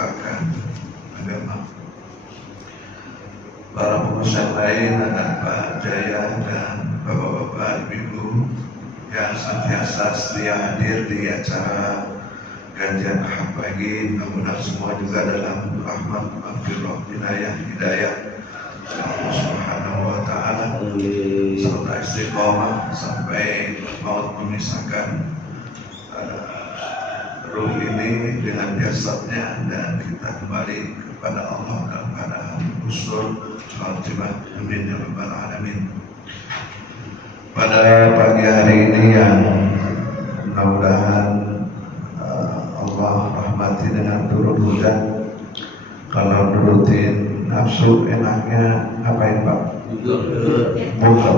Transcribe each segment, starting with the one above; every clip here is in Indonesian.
menegakkan agama. Para pengusaha lain, ada Pak Jaya dan Bapak-bapak, Ibu yang senantiasa setia hadir di acara kajian Ahad pagi. Mudah-mudahan semua juga dalam rahmat, maghfirah, hidayah Allah Subhanahu wa Ta'ala, serta istiqomah sampai maut memisahkan ruh ini dengan jasadnya, dan kita kembali kepada Allah dalam keadaan husnul khatimah. Amin ya rabbal alamin. Pada pagi hari ini yang mudah-mudahan Allah rahmati dengan turun hujan. Kalau nurutin nafsu enaknya ngapain Pak? Buka.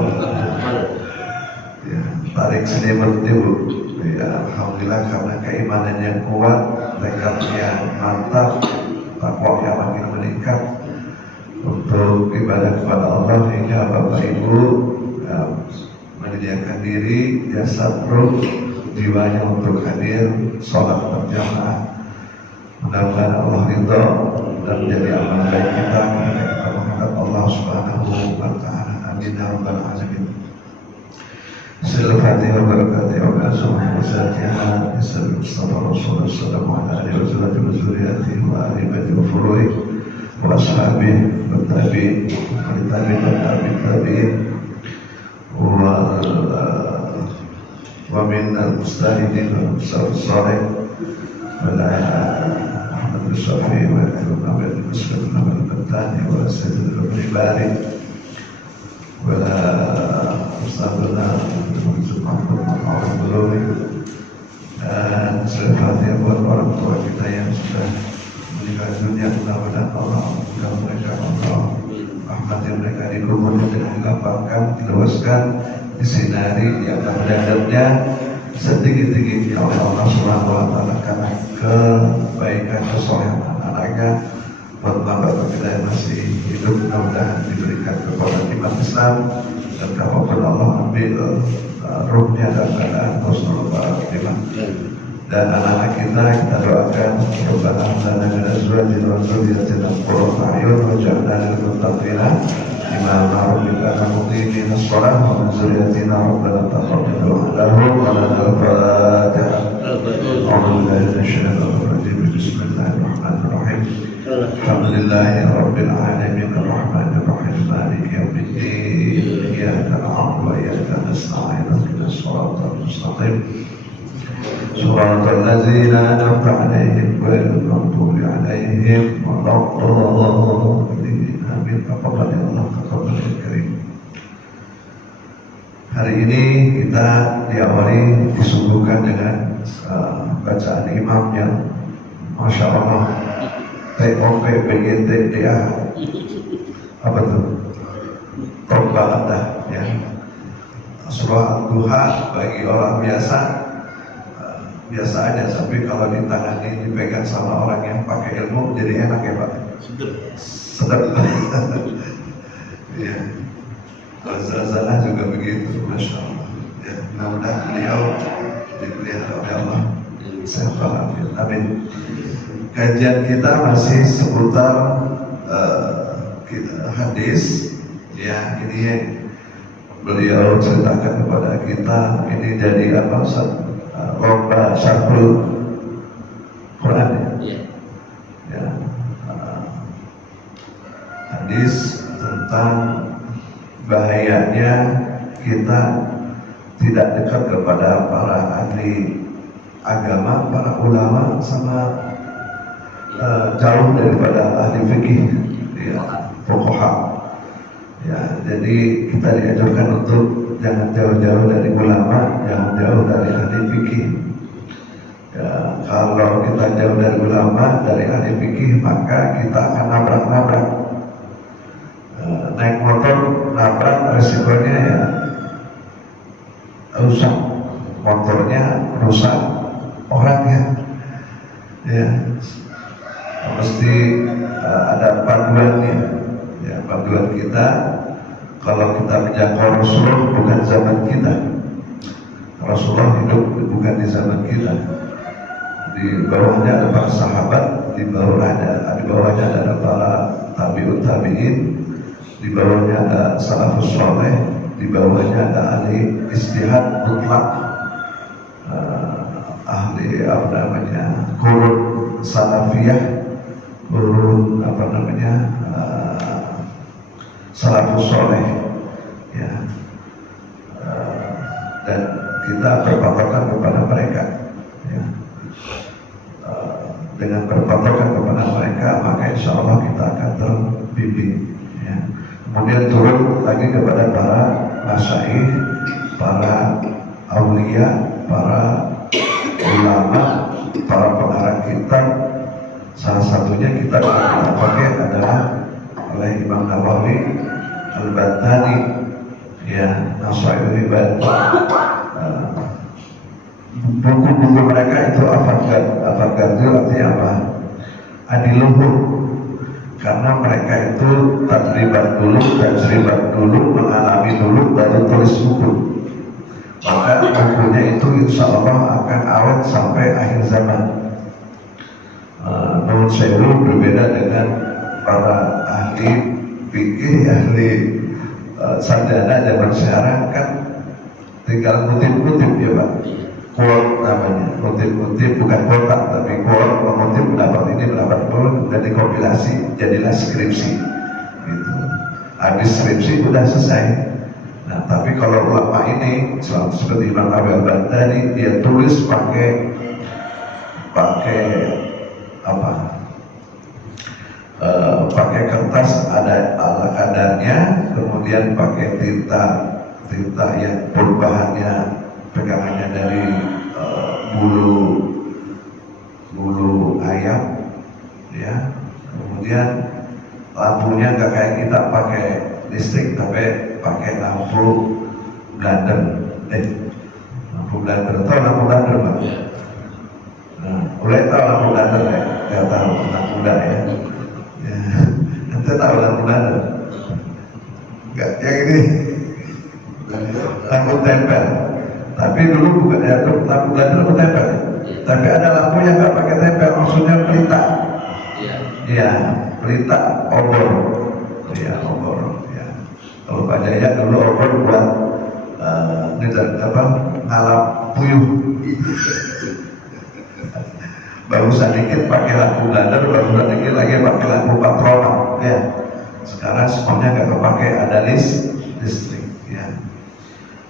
Ya, tarik selimut dulu. Ya, alhamdulillah karena keimanan yang kuat, tekad yang mantap, takwa yang makin meningkat untuk ibadah kepada Allah, hingga Bapak Ibu menyediakan diri, jasad, ruh, jiwanya untuk hadir sholat berjamaah. Mudah-mudahan Allah ridha dan menjadi amal baik kita ketika kita menghadap Allah Subhanahu wa Ta'ala. Amin ya rabbal alamin. Bismillahirrahmanirrahim. Wa barakatuhu. Bismillahirrahmanirrahim. Bismillahirrahmanirrahim. Assalamu alaikum warahmatullahi wa alihi wa furu'i wa ashabihi wa tabi'in wa tabi'in wa min al-mustahidin wa al-salih wa Ahmad al-Syafi'i wa al-Nabi al-Muslim wa al-Qattani wa al-Sayyid al-Ribari wa al-Ustadzuna dan selanjutnya buat orang tua kita yang sudah meninggal dunia. Mudah-mudahan Allah mereka rahmati mereka di kubur dengan dilapangkan, diluaskan, disinari di atas derajatnya setinggi-tingginya oleh Allah Subhanahu wa Ta'ala karena kebaikan kesolehan anak-anaknya. Buat bapak kita yang masih hidup, mudah-mudahan diberikan kekuatan iman Islam, dan kalaupun Allah ambil ruhnya dalam keadaan husnul khatimah. Dan anak-anak kita doakan Rabbana hab lana min azwajina wa dhurriyyatina qurrata a'yun waj'alna lil muttaqina imama. Rabbana muqimina as-shalah wa min dhurriyyatina rabbana taqabbal du'a wa lana al-fatiha. A'udzu billahi minasy syaithanir rajim. Bismillahirrahmanirrahim. Alhamdulillahi rabbil alamin arrahmanir rahim maliki yaumiddin. Iyyaka na'budu wa iyyaka nasta'in. Ihdinas siratal mustaqim. Shiratal ladzina an'amta 'alaihim ghairil maghdubi 'alaihim waladdallin. Amin. Taqabbalallahu taqabbalan karim. Hari ini kita diawali disuguhkan dengan bacaan imam yang Masya Allah, TOP BGT DA apa tuh? Tombak ya. Surah Duha bagi orang biasa aja, tapi kalau ditangani dipegang sama orang yang pakai ilmu jadi enak ya Pak. Sedap. Ya. Kalau salah juga begitu, Masya Allah. Ya, mudah-mudahan beliau dipelihara oleh Allah. Sehat walafiat. Amin. Kajian kita masih seputar hadis. Ya, ini beliau ceritakan kepada kita ini dari apa? Lomba syarhul Quran. Ya. Hadis tentang bahayanya kita tidak dekat kepada para ahli agama, para ulama, sama jauh daripada ahli fikih, ya, fuqaha. Ya, jadi kita diajarkan untuk jangan jauh-jauh dari ulama, jangan jauh dari ahli fikih. Ya, kalau kita jauh dari ulama, dari ahli fikih, maka kita akan nabrak-nabrak. Naik motor nabrak, resikonya ya rusak motornya, rusak orangnya. Ya, mesti ada panduannya. Ya, panduan kita kalau kita menjangkau Rasulullah bukan zaman kita. Rasulullah hidup bukan di zaman kita. Di bawahnya ada para sahabat, di bawahnya bawahnya ada para tabi'ut tabi'in, di bawahnya ada salafus soleh, di bawahnya ada ahli ijtihad mutlak, ahli kurun salafiyah, kurun salafus soleh, ya. Dan kita berpatokan kepada mereka, ya. Dengan berpatokan kepada mereka, maka insya Allah kita akan terbimbing, ya. Kemudian turun lagi kepada para masyaikh, para aulia, para ulama, para pengarang kitab. Salah satunya kitab yang kita pakai adalah oleh Imam Nawawi Al-Bantani, ya, Nasairul Ibad. Buku-buku mereka itu avantgarde, artinya apa? Adiluhur, karena mereka itu tajribat dulu, mengalami dulu, baru tulis buku. Maka bukunya itu insya Allah akan awet sampai akhir zaman. Namun sewu berbeda dengan para ahli fikih, ahli sarjana zaman sekarang kan tinggal kutip-kutip, ya Pak. Quote namanya, kutip-kutip, bukan kotak tapi quote, mengutip pendapat ini, pendapat itu, dan dikompilasi jadilah skripsi gitu. Habis skripsi udah selesai. Nah, tapi kalau ulama ini seperti Imam Nawawi Al-Bantani, dia tulis pakai pakai kertas ada ala kadarnya, kemudian pakai tinta yang berbahannya pegangannya dari bulu ayam, ya. Kemudian lampunya nggak kayak kita pakai listrik, tapi pakai lampu blender. Lampu blender, tahu lampu blender Pak? Nah, boleh tahu lampu blender ya? Nggak tahu, anak muda ya. Nanti tahu lampu blender? Nggak, yang ini lampu tempel. Tapi dulu bukan ya, lampu blender lampu tempel. Tapi ada lampu yang nggak pakai tempel, maksudnya pelita. Iya, pelita obor. Iya, obor. Ya. Kalau Pak Jaya dulu obor buat ngalap puyuh. Barusan dikit pakai lampu blender, barusan dikit lagi pakai lampu patrono. Ya. Sekarang semuanya nggak kepake, ada listrik. Ya.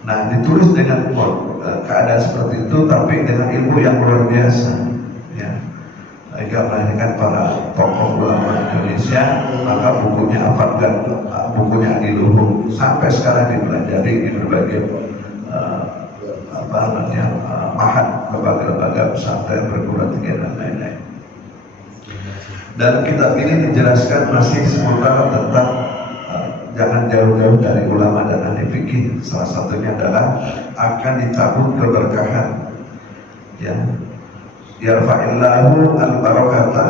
Nah, ditulis dengan keadaan seperti itu, tapi dengan ilmu yang luar biasa, ya. Mereka melahirkan para tokoh ulama Indonesia, maka bukunya avantgarde, bukunya adiluhur, sampai sekarang dipelajari di berbagai mahat, lembaga-lembaga pesantren, perguruan tinggi dan lain-lain. Dan kitab ini dijelaskan masih seputar tentang jangan jauh-jauh dari ulama dan ahli fikih. Salah satunya adalah akan dicabut keberkahan, ya. Yarfa'illahu al-barakata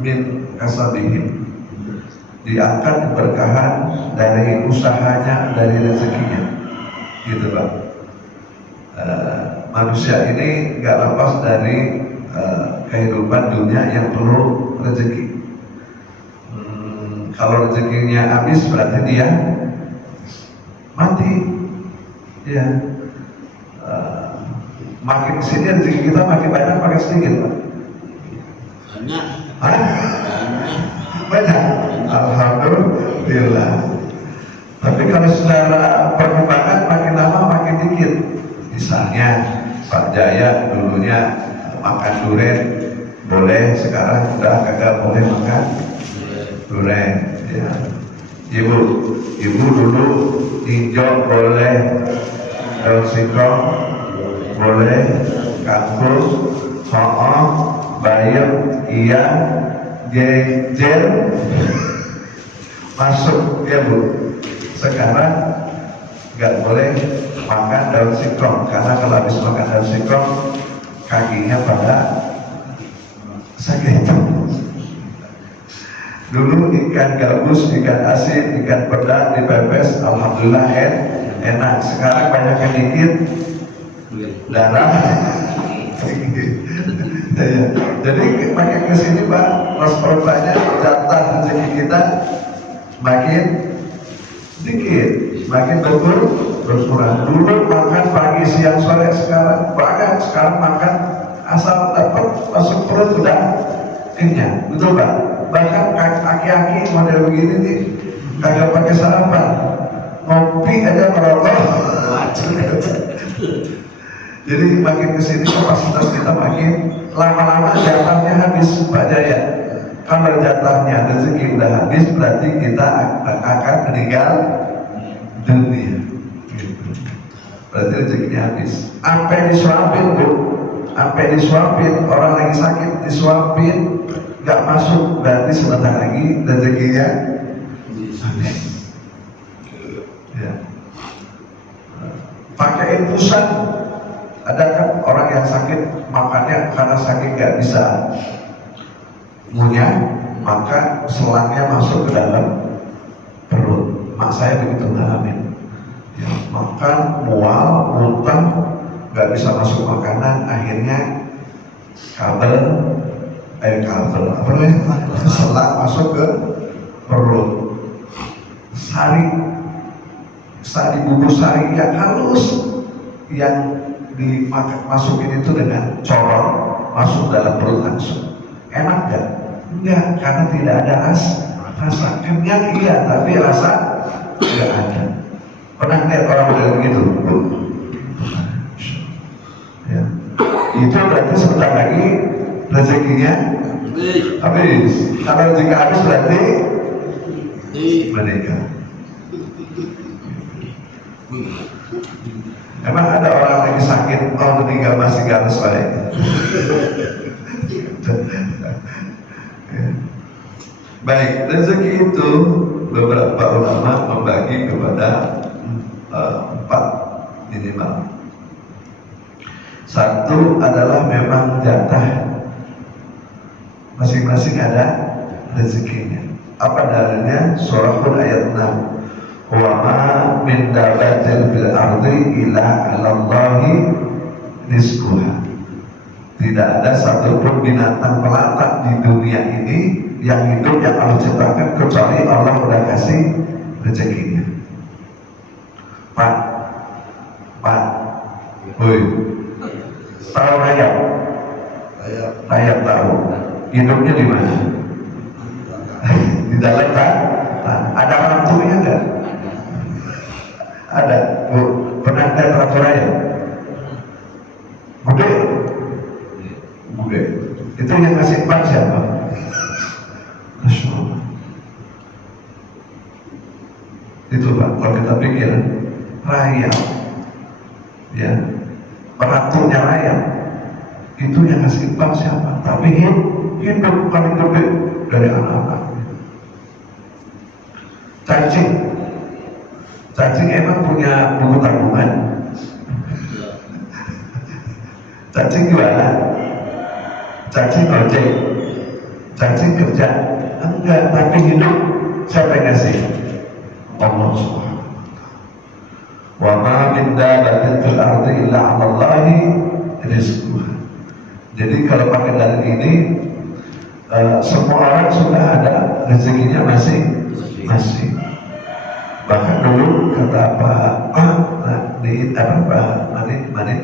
min kasabihim, diangkat keberkahan dari usahanya, dari rezekinya, gitu Pak. Manusia ini nggak lepas dari kehidupan dunia yang perlu rezeki. Kalau rezekinya habis berarti dia mati, ya. Makin sini rezeki kita makin banyak, makin sedikit Pak. Banyak. Alhamdulillah. Tapi kalau secara perkembangan makin lama makin dikit. Misalnya Pak Jaya dulunya makan durian boleh, sekarang sudah kagak boleh makan durian, ya. Ibu dulu hijau boleh, daun singkong boleh, kangkung, so'ong, bayam, iya, jejer masuk, ya Bu. Sekarang nggak boleh makan daun singkong, karena kalau habis makan daun singkong kakinya pada sakit. Dulu ikan gabus, ikan asin, ikan pedang dipepes, alhamdulillah enak. Sekarang banyak yang dikit darah Ya. Jadi makin kesini Pak, responnya jatah rezeki kita makin sedikit, makin berkurang. Dulu makan pagi, siang, sore, sekarang makan asal dapat masuk perut sudah kenyang, betul Pak? Bahkan aki-aki model begini nih kagak pakai sarapan, ngopi aja merokok. Jadi makin kesini kapasitas kita makin lama-lama jatahnya habis Pak Jaya. Kalau jatahnya rezeki udah habis, berarti kita akan meninggal dunia. Berarti rezekinya habis. Sampai disuapin Bu, sampai disuapin, orang lagi sakit disuapin, nggak masuk, berarti sebentar lagi rezekinya habis. Ya. Pakai infusan. Ada kan orang yang sakit makannya karena sakit nggak bisa ngunyah, maka selangnya masuk ke dalam perut. Mak saya begitu ngalamin. Ya, makan, mual, muntah, nggak bisa masuk makanan, akhirnya kabel apa namanya, selang masuk ke perut. Sari bubur sari yang halus yang dimasukin itu dengan corong masuk dalam perut langsung. Enak gak? Enggak, karena tidak ada rasa. Kenyang iya, tapi rasa tidak ada. Pernah lihat orang model begitu? Ya. Itu berarti sebentar lagi rezekinya habis. Kalau rezeki habis berarti menikah. Emang ada orang lagi sakit, oh meninggal masih ganas baik. Baik, rezeki itu beberapa ulama membagi kepada 4 minimal. Satu adalah memang jatah, masing-masing ada rezekinya. Apa dalilnya? Surah Hud ayat 6. Wa ma min dabbatin fil ardi illa 'alallahi rizquha. Tidak ada satupun binatang melata di dunia ini yang hidup yang Allah ciptakan kecuali Allah udah kasih rezekinya. Pak, woi, tahu rayap? Rayap tahu. Hidupnya di mana? Di dalam ada rantunya enggak? Ada. Bu, pernah lihat rantu rayap? Bude. Itu yang ngasih pan siapa? Masya Allah. Itu Pak, kalau kita pikir rayap, ya, peratunya rayap, itu yang ngasih pan siapa? Tapi hidup paling gede dari anak-anak. Cacing emang punya buku tabungan. Cacing jualan, cacing ojek, cacing kerja, enggak, tapi hidup siapa yang ngasih? Allah Subhanahu wa ta'ala. Wa ma min dabbatin fil ardi illa 'alallahi rizquha. Jadi kalau pakai dalil ini, semua orang sudah ada rezekinya masing-masing. Bahkan dulu kata Pak Manik,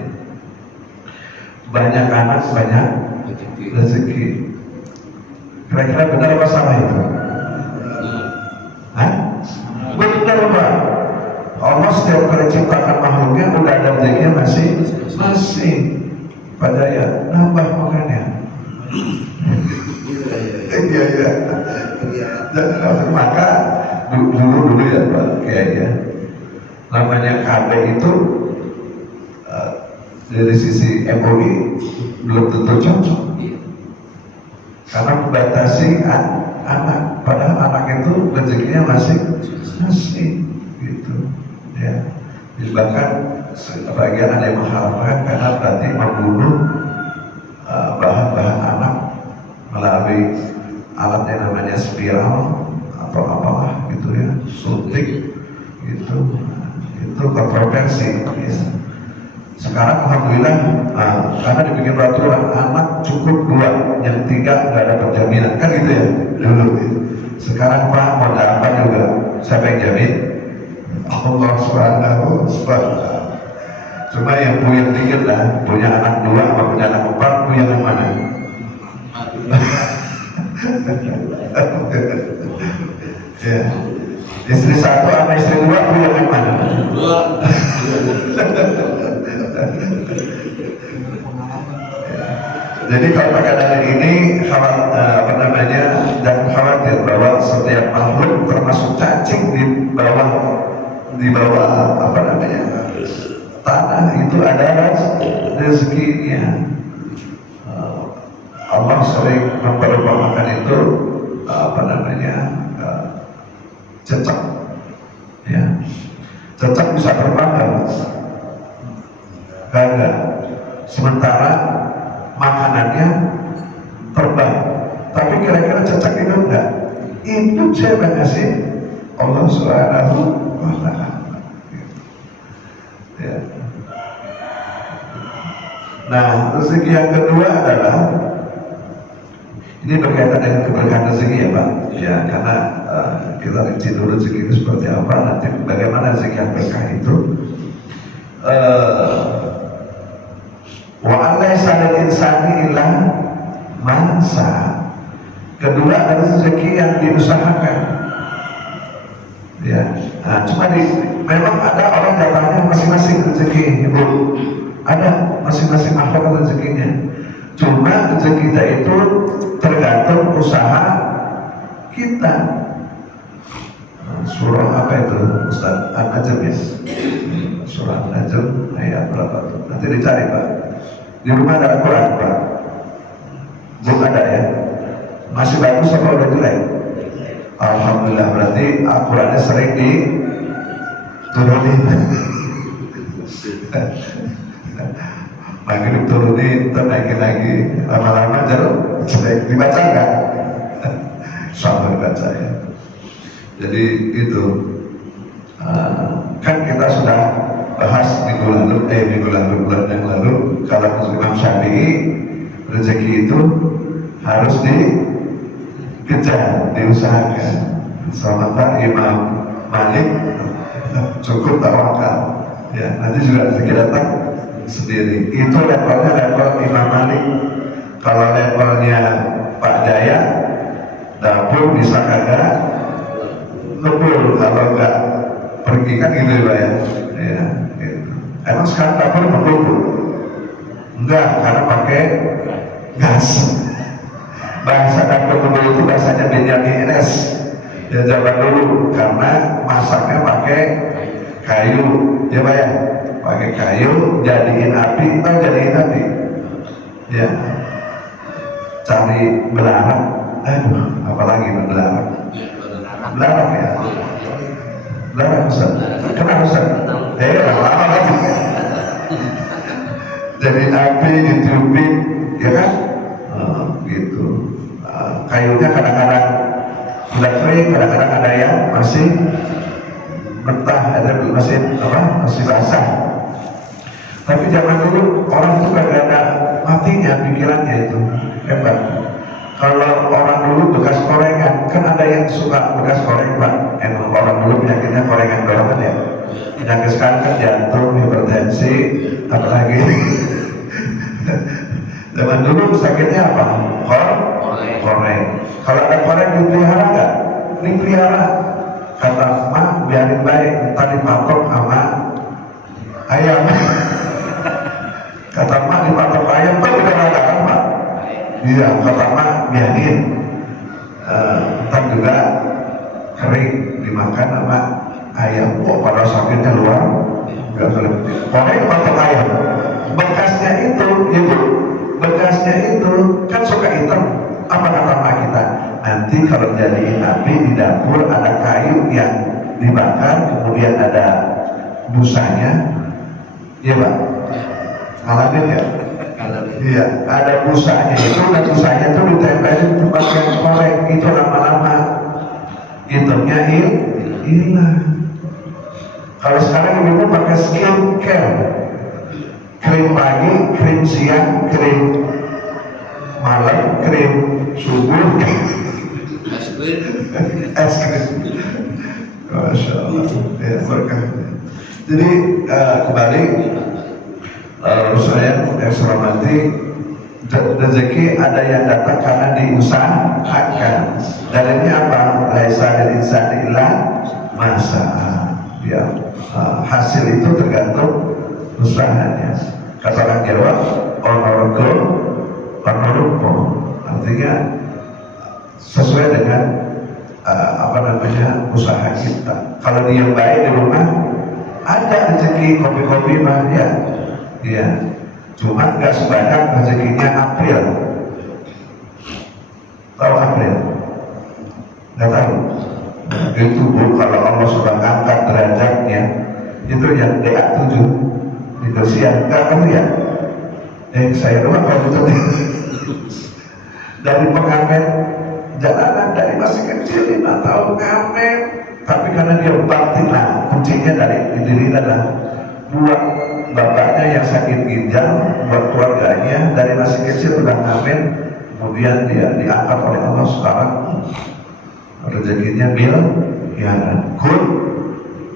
banyak anak banyak rezeki. Kira-kira benar apa salah itu? Benar Pak. Allah setiap kali ciptakan makhluknya udah ada rezekinya masing. Pada ya nambah makannya. Iya. Dan maka dulu ya Pak kayaknya namanya KB itu dari sisi MUI belum tentu cocok karena membatasi anak, padahal anak itu rezekinya masing gitu ya. Bahkan sebagian ada yang mengharamkan karena berarti membunuh bahan-bahan anak melalui alat yang namanya spiral atau apalah gitu ya, suntik gitu, itu kontroversi ya. Sekarang alhamdulillah, karena dibikin peraturan anak cukup 2, yang 3 nggak ada penjaminan, kan gitu ya dulu. Sekarang Pak mau apa juga, siapa yang jamin? Allah Subhanahu wa Ta'ala. Cuma yang punya dikit lah, punya anak 2 sama punya anak 4, punya yang mana? Ya. Istri 1 sama istri 2 punya yang mana? Jadi kalau pakai dalil ini jangan khawatir bahwa setiap makhluk termasuk cacing di bawah tanah itu ada rezekinya. Allah sering memperumpamakan itu cecak, ya. Cecak bisa terbang enggak, sementara makanannya terbang. Tapi kira-kira cecak itu enggak? Itu siapa ngasih? Allah Subhanahu wa Ta'ala. Ya. Nah, rezeki yang kedua adalah ini berkaitan dengan keberkahan rezeki ya Pak. Ya, karena kita rinci dulu rezeki itu seperti apa, nanti bagaimana rezeki yang berkah itu. Wa alaysa lil insani illa ma sa'a. Kedua adalah rezeki yang diusahakan. Ya, cuma memang ada orang jatahnya masing-masing rezeki, Ibu. Ada masing-masing makhluk rezekinya. Cuma rezeki kita itu tergantung usaha kita. Surah apa itu Ustaz? An-Najm ya? Surah An-Najm ayat berapa itu? Nanti dicari Pak. Di rumah ada Al-Quran Pak? Belum ada ya? Masih bagus apa udah jelek? Alhamdulillah, berarti Al-Qurannya sering diturunin. Maghrib turunin, naikin lagi, lama-lama jelek, dibaca enggak? Sama baca ya. Jadi itu kan kita sudah bahas bulan yang lalu kalau Imam Syafi'i rezeki itu harus dikejar, diusahakan. Sementara Imam Malik cukup tawakal. Ya, nanti juga rezeki datang sendiri. Itu levelnya level Imam Malik. Kalau levelnya Pak Jaya, dapur bisa kagak ngebul, kalau nggak pergi kan gitu ya Pak ya. Ya gitu. Emang sekarang dapur ngebul? Enggak, karena pakai gas. Bahasa dapur ngebul itu bahasanya Benyamin Ines ya zaman dulu, karena masaknya pakai kayu ya Pak ya, pakai kayu jadiin api, jadiin api ya, cari belarak, apalagi belarak ya, belarak Ustaz, kenapa Ustaz? Lama lagi jadiin api, ditiupin ya kan, gitu. Kayunya kadang-kadang udah kering, kadang-kadang ada yang masih mentah, ada masih basah. Tapi zaman dulu orang itu kagak ada matinya pikirannya, itu hebat. Kalau orang dulu bekas korengan, kan ada yang suka bekas koreng Pak. Emang orang dulu penyakitnya korengan doang ya. Penyakit sekarang kan jantung, hipertensi, apalagi. Zaman dulu sakitnya apa? Koreng. Kalau ada koreng dipelihara nggak? Dipelihara. Kata mak biarin baik, ntar dipatok sama ayam. Kata mak dipatok ayam, kan udah ada kan Pak? Iya, kata mak biarin, ntar juga kering dimakan sama ayam. Pada sakitnya luar, nggak boleh. Pokoknya dipatok ayam. Bekasnya itu, ibu, bekasnya itu kan suka hitam. Apa kata mak kita? Nanti kalau jadiin api di dapur ada kayu yang dibakar, kemudian ada busanya, iya Pak? Ngalamin ya? Iya, ada busanya itu, dan busanya itu ditempelin tempat yang korek, itu lama-lama hitamnya hilang. Kalau sekarang ibu pakai skincare, krim pagi, krim siang, krim malam, krim subuh, es krim. Masya Allah, ya berkah. Jadi kembali saya hormati, rezeki ada yang datang karena diusahakan. Dalilnya apa? Laisa lil insani illa ma sa'a. Ya, hasil itu tergantung usahanya. Kata orang Jawa, onorgo, onorupo, artinya sesuai dengan usaha kita. Kalau dia baik di rumah, ada rezeki kopi-kopi mah ya. Cuma nggak sebanyak rezekinya April. Tahu April? Nggak tahu. Itu Bu, kalau Allah sudah angkat derajatnya, itu yang DA7 Indosiar, nggak kamu ya? Saya doang kalau itu dari pengamen jalanan dari masih kecil 5 tahun ngamen, tapi karena dia bakti lah, kuncinya dari diri adalah buat bapaknya yang sakit ginjal, buat keluarganya dari masih kecil udah ngamen, kemudian dia diangkat oleh Allah sekarang rezekinya miliaran. Kun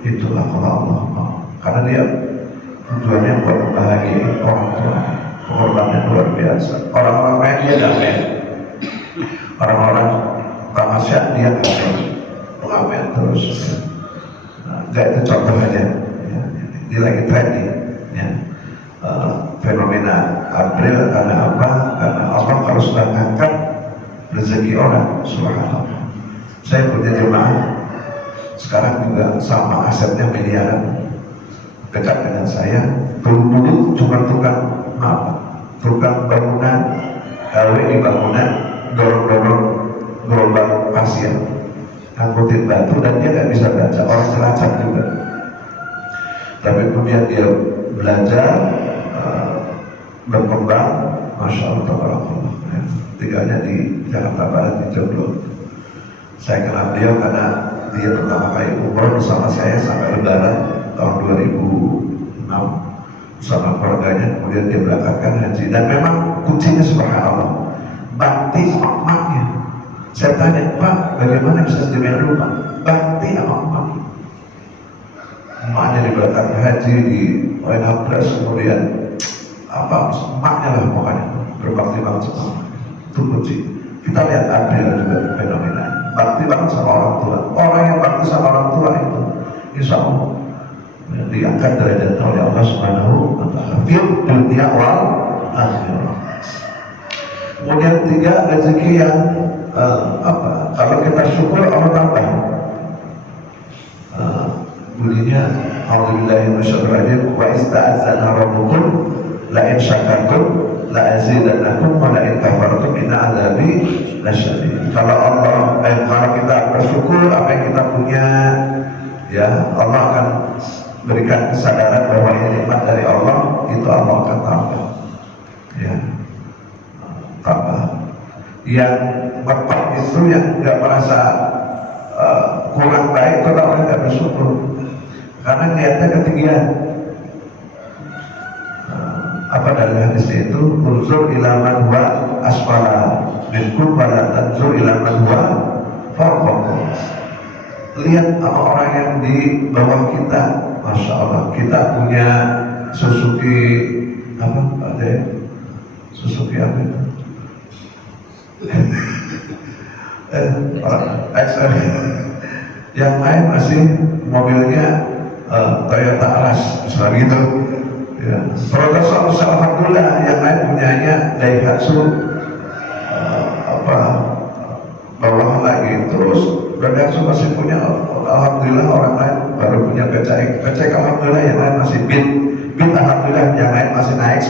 itulah kalau Allah mau, karena dia tujuannya buat bahagia orang tua, pengorbanannya luar biasa. Orang-orang lain dia ngamen, orang-orang tamasya dia ngamen terus. Nah, itu contoh aja. Dia lagi trending. Fenomena April karena apa? Karena Allah kalau sudah ngangkat rezeki orang, subhanallah. Saya punya jemaah sekarang juga sama asetnya miliaran, dekat dengan saya. Dulu cuma tukang bangunan, KW di bangunan, dorong-dorong gerobak pasir, angkutin batu, dan dia nggak bisa baca, orang Cilacap juga. Tapi kemudian dia belajar, berkembang, masya Allah, tabarakallah. Tinggalnya di Jakarta Barat, di Joglo. Saya kenal dia karena dia pertama kali umroh bersama saya sampai Lebaran tahun 2006 bersama keluarganya. Kemudian dia berangkatkan haji, dan memang kuncinya subhanallah bakti emaknya. Saya tanya, Pak, bagaimana bisa sedemikian rupa bakti sama emaknya? Emaknya di belakang haji di Alhamdulillah, kemudian emaknya lah pokoknya berbakti banget sama. Itu kunci. Kita lihat April juga fenomena bakti banget sama orang tua. Orang yang bakti sama orang tua itu insya Allah diangkat derajat oleh Allah Subhanahu wa Ta'ala fil dunia wal akhirah. Kemudian 3, rezeki yang kalau kita syukur Allah tambah. Bunyinya a'udzubillahi minasyaitonir rajim, wa ista'adzana rabbukum la in syakartum la azidannakum wa la in kafartum inna adzabi lasyadid. Kalau kita bersyukur apa yang kita punya, ya Allah akan berikan kesadaran bahwa ini nikmat dari Allah, itu Allah akan tambah. Ya, tambah. Yang bapak itu yang nggak merasa kurang baik itu orang nggak bersyukur, karena niatnya ketinggian. Apa dari hadis itu? Unzur ila man huwa asfala minkum wa la tanzur ila man huwa fawqakum. Lihat orang yang di bawah kita. Masya Allah, kita punya Suzuki apa? Ada Suzuki apa itu? XR. Yang lain masih mobilnya Toyota Aras, misalnya gitu. Ya. Progres alhamdulillah, yang lain punyanya Daihatsu bawah lagi, terus Daihatsu masih punya, alhamdulillah orang lain baru punya PCX alhamdulillah, yang lain masih Beat alhamdulillah, yang lain masih naik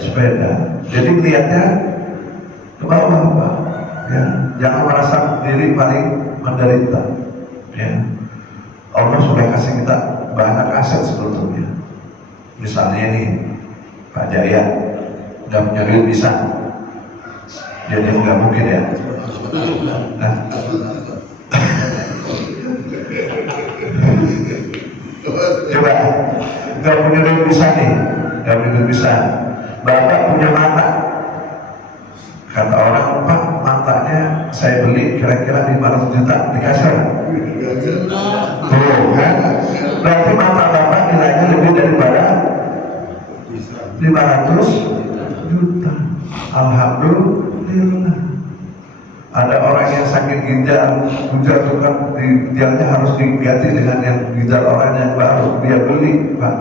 sepeda. Jadi lihatnya ke bawah, Pak. Ya, jangan merasa diri paling menderita. Ya. Allah sudah kasih kita banyak aset sebetulnya. Misalnya nih, Pak Jaya nggak punya duit bisa, jadi nggak mungkin ya. Nah, coba nggak punya duit bisa nih, nggak begitu bisa. Bapak punya mata, kata orang, Pak matanya saya beli kira-kira 500 juta, dikasih tuh kan, berarti mata bapak nilainya lebih daripada 500 juta. Alhamdulillah. Ada orang yang sakit ginjal itu kan ginjalnya harus diganti dengan yang ginjal orang yang baru, dia beli Pak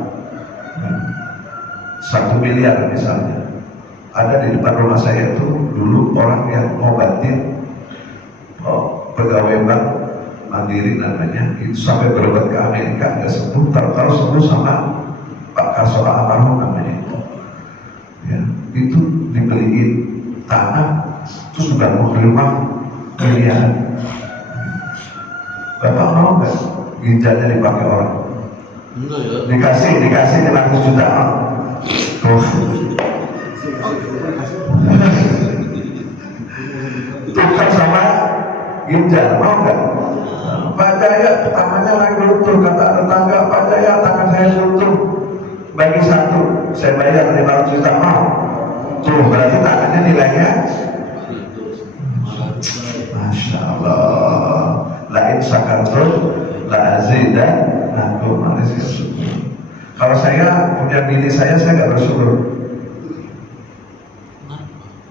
1 miliar misalnya. Ada di depan rumah saya itu dulu orang yang ngobatin pegawai bank Mandiri namanya, itu sampai berobat ke Amerika nggak sembuh, tahu sembuh sama Pak Karsono almarhum namanya itu. Ya, itu dibeliin tanah, terus sudah mau beli rumah miliar. Bapak mau nggak ginjalnya dipakai orang? Dikasih 500 juta. Tukar sama ginjal, mau nggak? Pak Jaya tangannya lagi luntur, kata tetangga, Pak Jaya tangan saya luntur, bagi 1 saya bayar 500 juta, mau? Tuh berarti tangannya nilainya, Masya Allah. Lain sakartum la azidannakum. Kalau saya punya bini saya nggak bersyukur.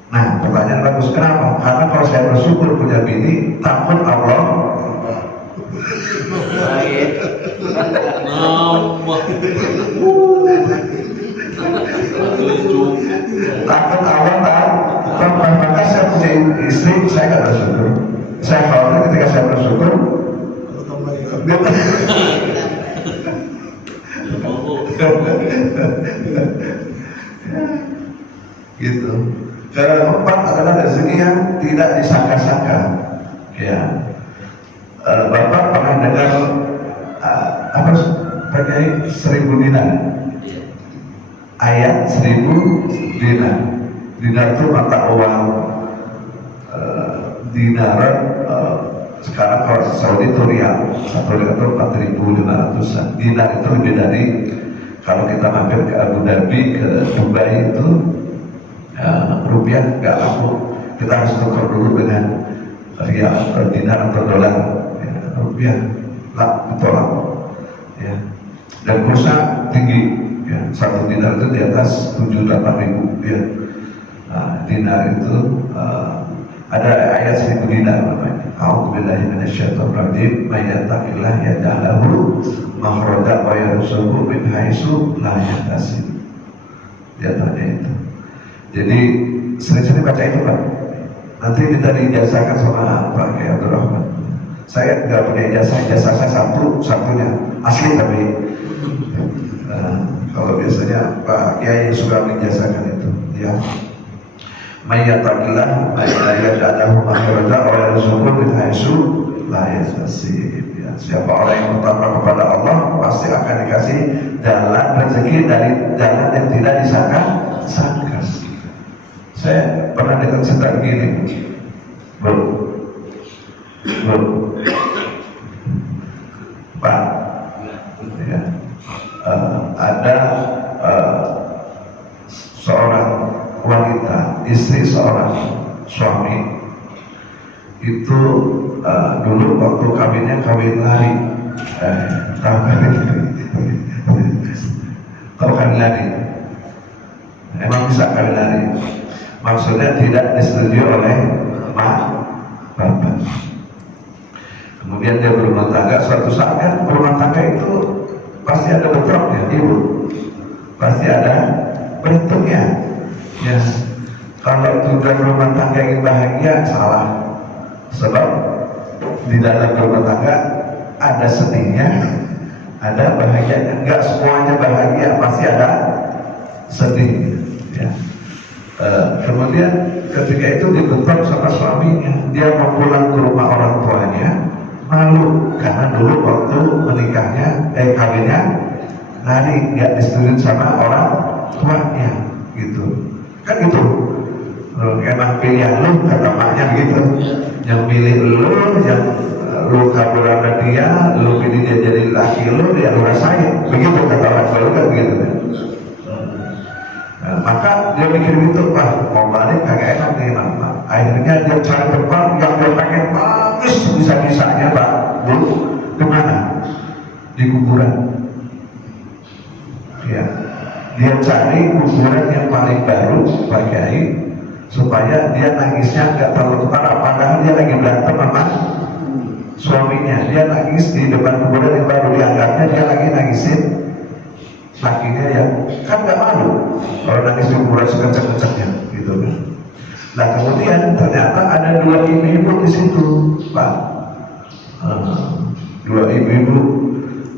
Nah, pertanyaan bagus, kenapa? Karena kalau saya bersyukur punya bini, takut Allah takut Allah tak. Maka saya punya istri, saya nggak bersyukur. Saya khawatir ketika saya bersyukur gitu. Keempat adalah rezeki yang tidak disangka-sangka. Ya, Bapak pernah dengar apa pakai 1000 dinar? Ayat 1000 dinar. Dinar itu mata uang dinar. Sekarang kalau Saudi itu rial, 1 rial itu 4.500-an. Dinar itu lebih dari, kalau kita mampir ke Abu Dhabi, ke Dubai itu rupiah nggak laku, kita harus tukar dulu dengan rial atau dinar atau dolar. Ya, rupiah ditolak ya, dan kursa tinggi ya, 1 dinar itu di atas 7-8 ribu ya. Dinar itu ada ayat 1000 dinar namanya. A'udzubillahi minasyaitonir rajim. May yattaqillah yaj'al lahu makhraja wa yarzuqhu min haitsu la yahtasib. Dia tanya itu. Jadi sering-sering baca itu Pak. Nanti kita diijazahkan sama Pak Kiai Abdul Rahman. Saya nggak punya ijazah saya satunya asli tapi kalau biasanya Pak Kiai suka menijazahkan itu ya. May yattaqillah yaj'al lahu makhraja wa yarzuqhu min haitsu la yahtasib. Siapa orang yang bertakwa kepada Allah pasti akan dikasih jalan rezeki dari jalan yang tidak disangka-sangka. Saya pernah dengar cerita begini, Pak, ya, ada seorang wanita, istri seorang suami itu dulu waktu kawin lari, tahu kawin lari? Emang bisa kawin lari? Maksudnya tidak disetujui oleh bapak. Kemudian dia berumah tangga, suatu saat kan berumah tangga itu pasti ada bentroknya, ibu, pasti ada bentuknya. Ya, kalau sudah berumah tangga ingin bahagia salah, sebab di dalam berumah tangga ada sedihnya, ada bahagianya. Enggak semuanya bahagia, pasti ada sedih. Ya. Kemudian ketika itu dibentak sama suaminya, dia mau pulang ke rumah orang tuanya, malu karena dulu waktu menikahnya, kawinnya lari, nggak disetujui sama orang tuanya, gitu. Kan gitu. Emang pilihan lu, kata maknya gitu. Yang pilih lu, yang lu kabur sama dia, lu pilih dia jadi laki lu, dia lu rasain. Begitu kata orang baru kan begitu kan. Maka dia mikir gitu, wah mau balik kagak enak nih mama. Akhirnya dia cari tempat yang dia pengen bagus bisa-bisanya Pak Bu. Kemana? Di kuburan. Ya, dia cari kuburan yang paling baru Pak Kiai, supaya dia nangisnya nggak terlalu parah. Padahal dia lagi berantem sama suaminya. Dia nangis di depan kuburan yang baru, dianggapnya dia lagi nangisin lakinya ya, kan nggak malu kalau nangis di kuburan sekencang-kencangnya gitu kan. Nah kemudian ternyata ada dua ibu-ibu di situ Pak. Dua ibu-ibu,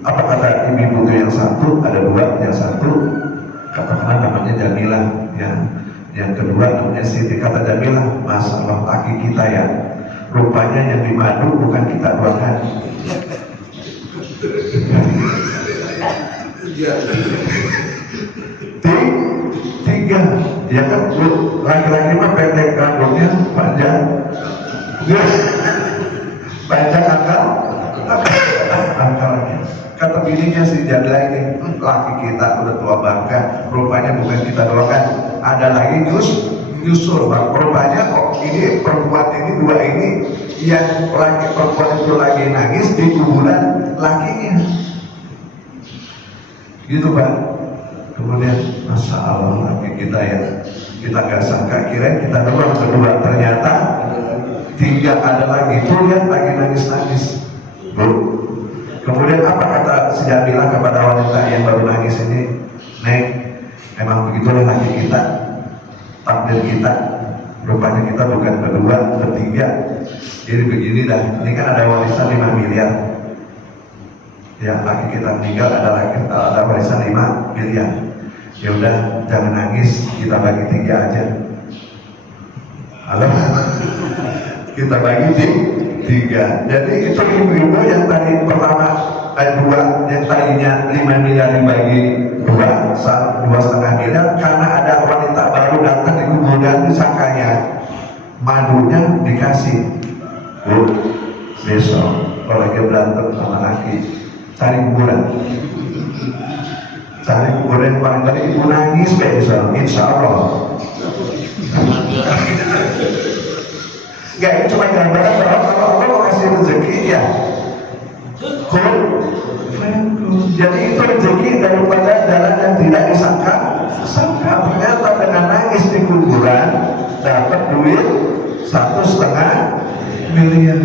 apa kata ibu-ibu itu yang satu, ada dua, yang satu katakanlah namanya Jamilah ya, yang kedua namanya Siti. Kata Jamilah, masalah laki kita ya, rupanya yang dimadu bukan kita doakan. Tiga, ya kan laki-laki mah pendek rambutnya, panjang, panjang akalnya. Kata bininya si Jadla ini, laki kita udah tua bangka, rupanya bukan kita doakan, ada lagi nyusul bang. Rupanya kok ini perempuan ini dua ini yang laki perempuan itu lagi nangis di kuburan lakinya. Gitu Pak. Kemudian Masya Allah laki kita ya, kita gak sangka, kira kita doang kedua, ternyata tiga ada lagi tuh ya lagi nangis-nangis. Kemudian apa kata si Jamilah kepada wanita yang baru nangis ini? Neng, emang begitulah laki kita, takdir kita. Rupanya kita bukan berdua, bertiga. Jadi begini dah, ini kan ada warisan 5 miliar. Ya, laki kita meninggal ada warisan 5 miliar. Ya udah, jangan nangis, kita bagi 3 aja. Halo, kita bagi 3. Jadi itu ibu-ibu yang tadi pertama 2, yang tadinya 5 miliar dibagi 2,5 miliar, karena ada wanita baru datang di kuburan, disangkanya madunya dikasih. Bu, besok kalau lagi berantem sama laki, cari kuburan paling tadi ibu nangis besok, insya Allah. Enggak, itu cuma gambaran bahwa kalau Allah mau kasih rezeki ya jadi itu rezeki daripada jalan yang tidak disangka. Ternyata dengan nangis di kuburan dapat duit 1,5 miliar.